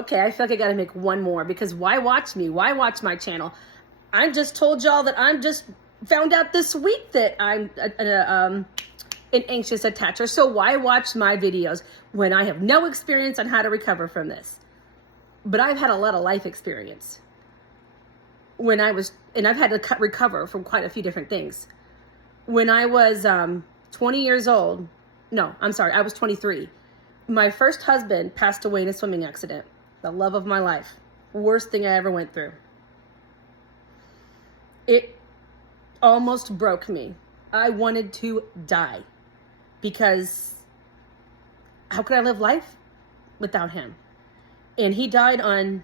Okay, I feel like I gotta make one more because why watch me? Why watch my channel? I just told y'all that I'm just found out this week that I'm an anxious attacher. So why watch my videos when I have no experience on how to recover from this? But I've had a lot of life experience and I've had to recover from quite a few different things. When I was 20 years old, no, I'm sorry, I was 23. My first husband passed away in a swimming accident. The love of my life. Worst thing I ever went through. It almost broke me. I wanted to die because how could I live life without him? And he died on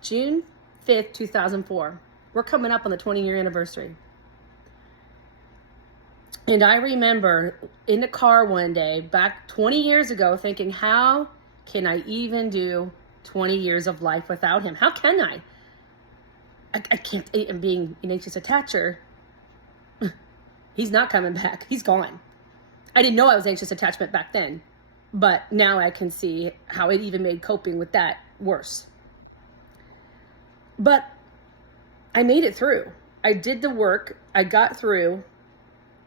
June 5th, 2004. We're coming up on the 20-year anniversary. And I remember in the car one day back 20 years ago thinking, how can I even do 20 years of life without him? How can I? I can't. And being an anxious attacher, he's not coming back. He's gone. I didn't know I was anxious attachment back then, but now I can see how it even made coping with that worse. But I made it through. I did the work. I got through.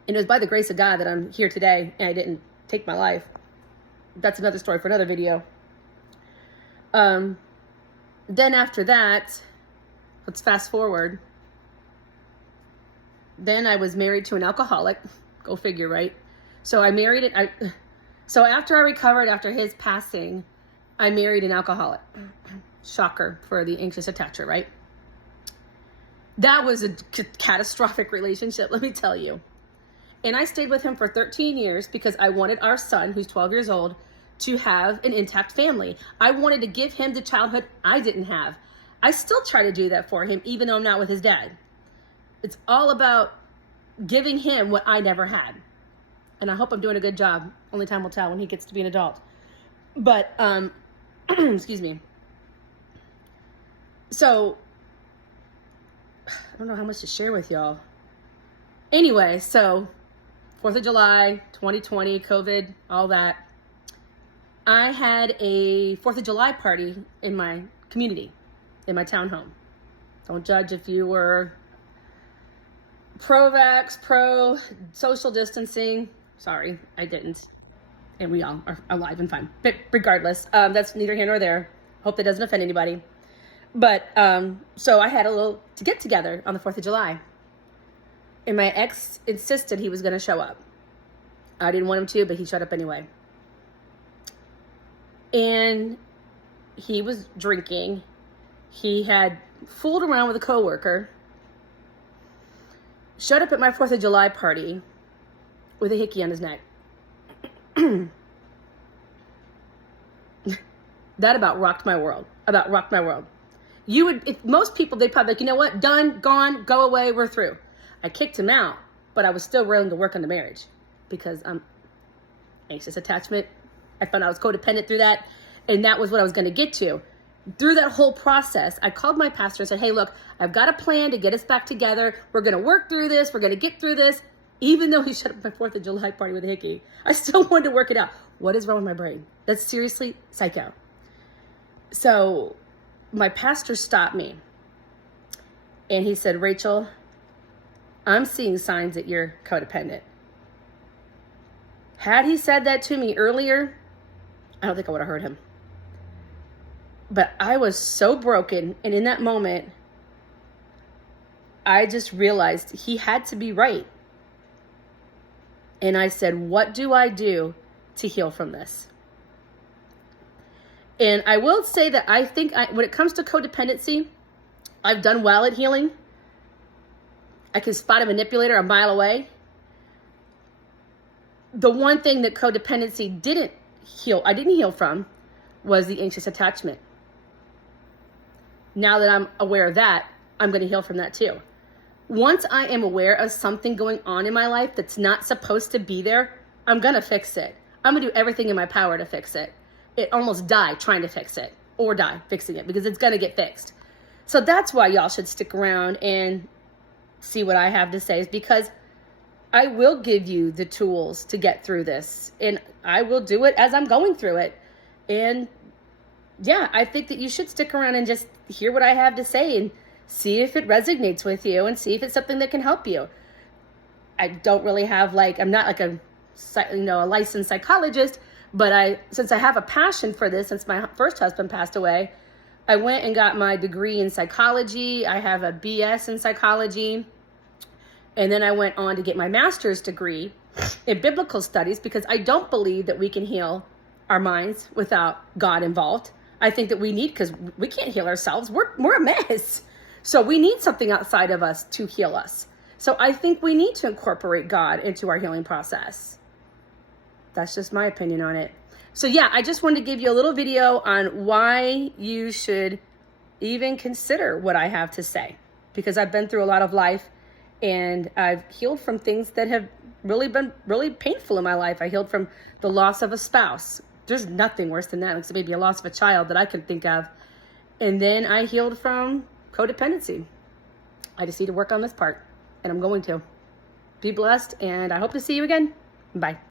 And it was by the grace of God that I'm here today and I didn't take my life. That's another story for another video. Then after that, let's fast forward. Then I was married to an alcoholic. Go figure, right? So I married it. So after I recovered, after his passing, I married an alcoholic. Shocker for the anxious attacher, right? That was a catastrophic relationship, let me tell you. And I stayed with him for 13 years because I wanted our son, who's 12 years old, to have an intact family. I wanted to give him the childhood I didn't have. I still try to do that for him, even though I'm not with his dad. It's all about giving him what I never had. And I hope I'm doing a good job. Only time will tell when he gets to be an adult. But, excuse me. So, I don't know how much to share with y'all. Anyway, so 4th of July, 2020, COVID, all that. I had a 4th of July party in my community, in my townhome. Don't judge if you were pro-vax, pro-social distancing. Sorry, I didn't. And we all are alive and fine. But regardless, that's neither here nor there. Hope that doesn't offend anybody. But, so I had a little get together on the 4th of July. And my ex insisted he was going to show up. I didn't want him to, but he showed up anyway. And he was drinking. He had fooled around with a coworker. Showed up at my 4th of July party with a hickey on his neck. That about rocked my world. You would, if most people, they'd probably be like, you know what? Done, gone, go away, we're through. I kicked him out, but I was still willing to work on the marriage because I'm anxious attachment. I found I was codependent through that, and that was what I was going to get to. Through that whole process, I called my pastor and said, hey, look, I've got a plan to get us back together. We're going to work through this. We're going to get through this. Even though he shut up my 4th of July party with a hickey, I still wanted to work it out. What is wrong with my brain? That's seriously psycho. So my pastor stopped me, and he said, Rachel, I'm seeing signs that you're codependent. Had he said that to me earlier, I don't think I would have heard him. But I was so broken, and in that moment, I just realized he had to be right. And I said, what do I do to heal from this? And I will say that I think when it comes to codependency, I've done well at healing. I can spot a manipulator a mile away. The one thing that codependency I didn't heal from, was the anxious attachment. Now that I'm aware of that, I'm going to heal from that too. Once I am aware of something going on in my life that's not supposed to be there, I'm going to fix it. I'm going to do everything in my power to fix it. It almost die trying to fix it, or die fixing it, because it's going to get fixed. So that's why y'all should stick around and see what I have to say, is because I will give you the tools to get through this, and I will do it as I'm going through it. And yeah, I think that you should stick around and just hear what I have to say and see if it resonates with you and see if it's something that can help you. I don't really have like, I'm not like a licensed psychologist, but since I have a passion for this, since my first husband passed away, I went and got my degree in psychology. I have a BS in psychology. And then I went on to get my master's degree in biblical studies, because I don't believe that we can heal our minds without God involved. I think that we need, because we can't heal ourselves. We're a mess. So we need something outside of us to heal us. So I think we need to incorporate God into our healing process. That's just my opinion on it. So yeah, I just wanted to give you a little video on why you should even consider what I have to say, because I've been through a lot of life and I've healed from things that have really been really painful in my life. I healed from the loss of a spouse. There's nothing worse than that, except maybe a loss of a child that I can think of. And then I healed from codependency. I just need to work on this part, and I'm going to. Be blessed, and I hope to see you again. Bye.